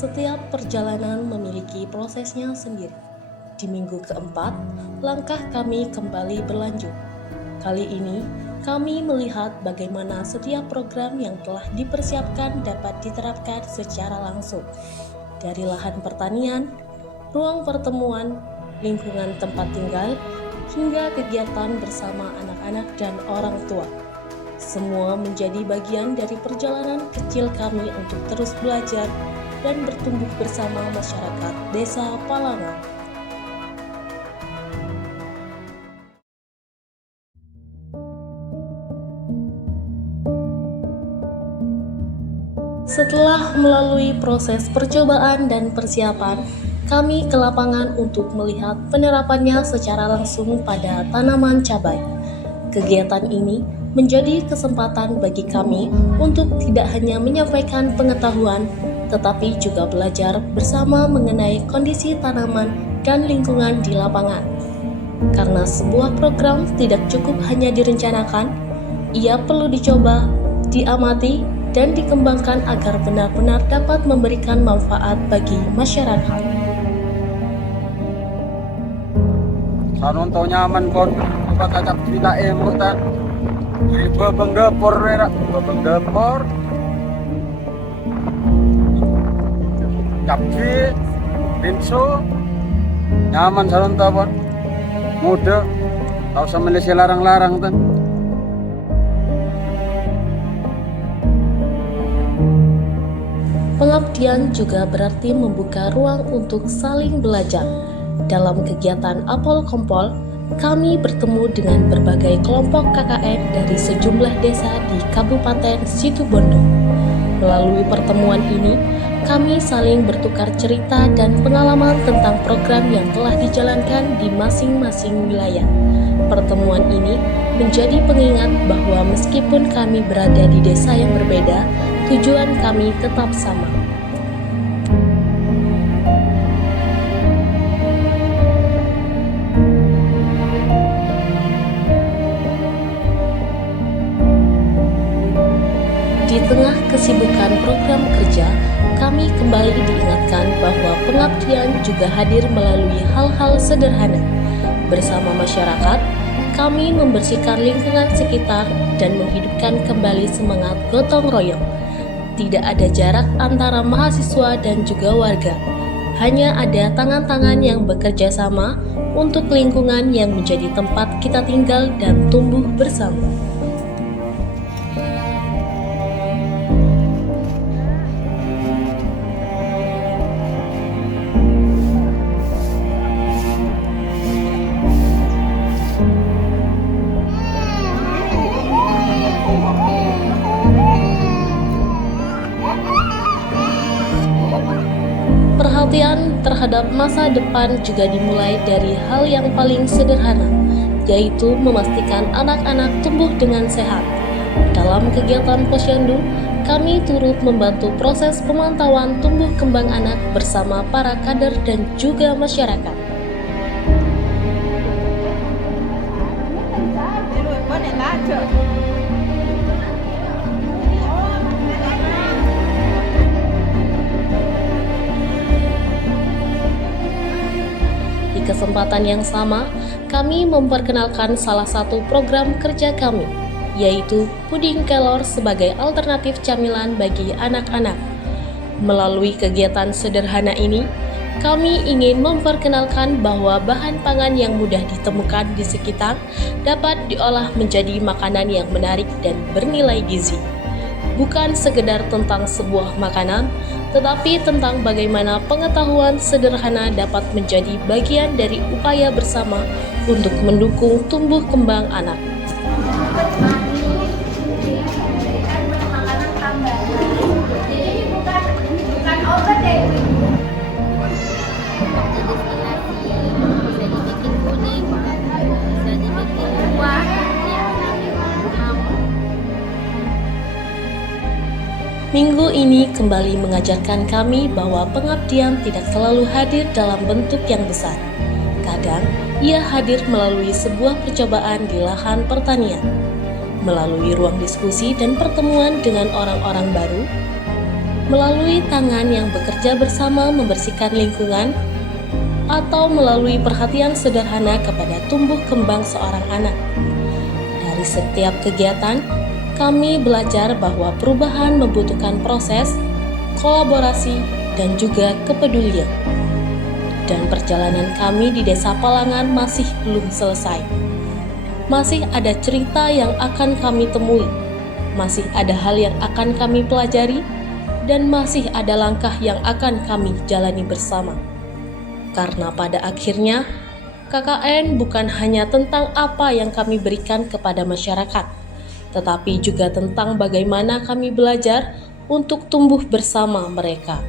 Setiap perjalanan memiliki prosesnya sendiri. Di minggu keempat, langkah kami kembali berlanjut. Kali ini, kami melihat bagaimana setiap program yang telah dipersiapkan dapat diterapkan secara langsung. Dari lahan pertanian, ruang pertemuan, lingkungan tempat tinggal, hingga kegiatan bersama anak-anak dan orang tua. Semua menjadi bagian dari perjalanan kecil kami untuk terus belajar dan bertumbuh bersama masyarakat Desa Palangan. Setelah melalui proses percobaan dan persiapan, kami ke lapangan untuk melihat penerapannya secara langsung pada tanaman cabai. Kegiatan ini menjadi kesempatan bagi kami untuk tidak hanya menyampaikan pengetahuan, tetapi juga belajar bersama mengenai kondisi tanaman dan lingkungan di lapangan. Karena sebuah program tidak cukup hanya direncanakan, ia perlu dicoba, diamati, dan dikembangkan agar benar-benar dapat memberikan manfaat bagi masyarakat. Sanonto nyaman kon, patacap tidak emutan. Babang dapur merah, babang dapur. Capci, pinso, nyaman sanonto kon. Muda, tak usah melisi larang-larang tan. Pengabdian juga berarti membuka ruang untuk saling belajar. Dalam kegiatan Apol Kompol, kami bertemu dengan berbagai kelompok KKN dari sejumlah desa di Kabupaten Situbondo. Melalui pertemuan ini, kami saling bertukar cerita dan pengalaman tentang program yang telah dijalankan di masing-masing wilayah. Pertemuan ini menjadi pengingat bahwa meskipun kami berada di desa yang berbeda, tujuan kami tetap sama. Di tengah kesibukan program kerja, kami kembali diingatkan bahwa pengabdian juga hadir melalui hal-hal sederhana. Bersama masyarakat, kami membersihkan lingkungan sekitar dan menghidupkan kembali semangat gotong royong. Tidak ada jarak antara mahasiswa dan juga warga. Hanya ada tangan-tangan yang bekerja sama untuk lingkungan yang menjadi tempat kita tinggal dan tumbuh bersama. Perhatian terhadap masa depan juga dimulai dari hal yang paling sederhana, yaitu memastikan anak-anak tumbuh dengan sehat. Dalam kegiatan Posyandu, kami turut membantu proses pemantauan tumbuh kembang anak bersama para kader dan juga masyarakat. Di kesempatan yang sama, kami memperkenalkan salah satu program kerja kami, yaitu puding kelor sebagai alternatif camilan bagi anak-anak. Melalui kegiatan sederhana ini, kami ingin memperkenalkan bahwa bahan pangan yang mudah ditemukan di sekitar dapat diolah menjadi makanan yang menarik dan bernilai gizi. Bukan sekedar tentang sebuah makanan, tetapi tentang bagaimana pengetahuan sederhana dapat menjadi bagian dari upaya bersama untuk mendukung tumbuh kembang anak. Minggu ini kembali mengajarkan kami bahwa pengabdian tidak selalu hadir dalam bentuk yang besar. Kadang, ia hadir melalui sebuah percobaan di lahan pertanian. Melalui ruang diskusi dan pertemuan dengan orang-orang baru, melalui tangan yang bekerja bersama membersihkan lingkungan, atau melalui perhatian sederhana kepada tumbuh kembang seorang anak. Dari setiap kegiatan, kami belajar bahwa perubahan membutuhkan proses, kolaborasi, dan juga kepedulian. Dan perjalanan kami di Desa Palangan masih belum selesai. Masih ada cerita yang akan kami temui, masih ada hal yang akan kami pelajari, dan masih ada langkah yang akan kami jalani bersama. Karena pada akhirnya, KKN bukan hanya tentang apa yang kami berikan kepada masyarakat, tetapi juga tentang bagaimana kami belajar untuk tumbuh bersama mereka.